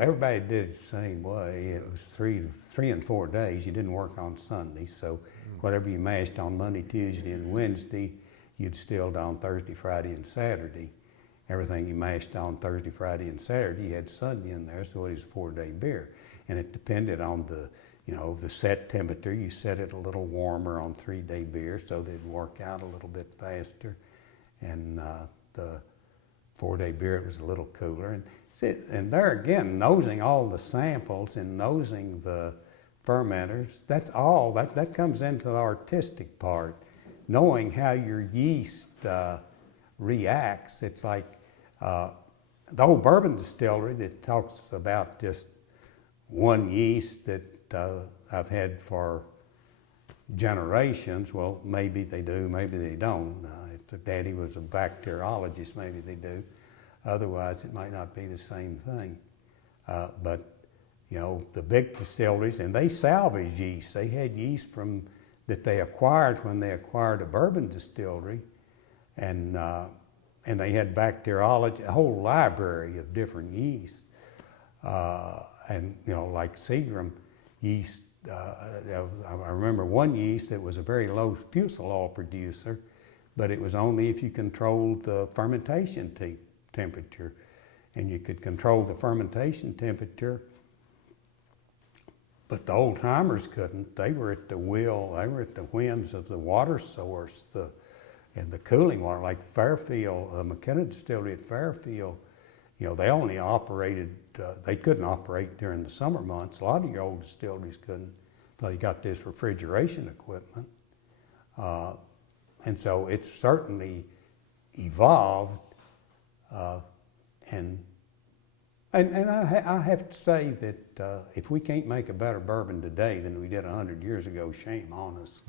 Everybody did it the same way. It was three and 4 days. You didn't work on Sunday, so whatever you mashed on Monday, Tuesday, and Wednesday, you'd distilled on Thursday, Friday, and Saturday. Everything you mashed on Thursday, Friday, and Saturday, you had Sunday in there, so it was a 4-day beer. And it depended on the set temperature. You set it a little warmer on 3-day beer, so they'd work out a little bit faster. And the 4-day beer, it was a little cooler. And there again, nosing all the samples and nosing the fermenters, that's all, that comes into the artistic part. Knowing how your yeast reacts. It's like the old Bourbon distillery that talks about just one yeast that I've had for generations. Well, maybe they do, maybe they don't. If the daddy was a bacteriologist, maybe they do. Otherwise, it might not be the same thing. But the big distilleries, and they salvage yeast. They had yeast that they acquired when they acquired a bourbon distillery, and they had bacteriology, a whole library of different yeasts. And like Seagram yeast, I remember one yeast that was a very low fusel producer, but it was only if you controlled the fermentation temperature, and you could control the fermentation temperature. But the old timers couldn't. They were at the whims of the water source, and the cooling water, like Fairfield, McKenna Distillery at Fairfield. They only operated. They couldn't operate during the summer months. A lot of your old distilleries couldn't. So you got this refrigeration equipment, and so it's certainly evolved. And I have to say that if we can't make a better bourbon today than we did 100 years ago, shame on us.